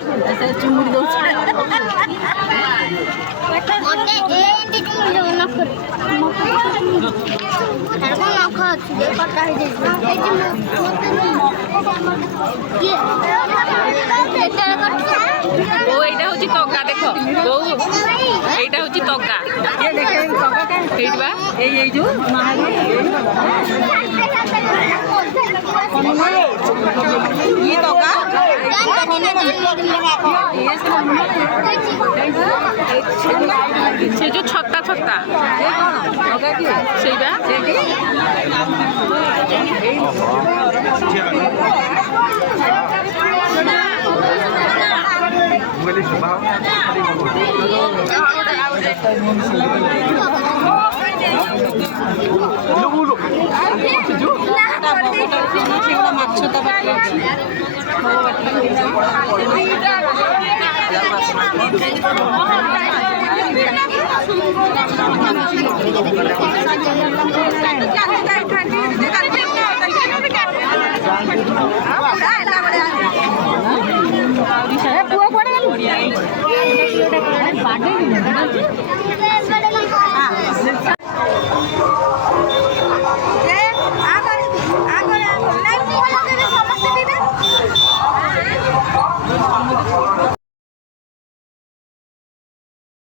ଚୁମୁଡ଼ି ଦଉଛି ବୋଉ ଏଇଟା ହଉଛି ତଗା ଦେଖ ବୋଉ ଏଇଟା ହଉଛି ତଗା ଏଇଠି ବା ଏଇ ଯୋଉ ଇଏ ଟଙ୍କା ସେ ଯୋଉ ଛତା ଛତା ସେଇଟା ମାଛ ତା ପାଖରେ ଅଛି ପୁଅ କୁଆଡେ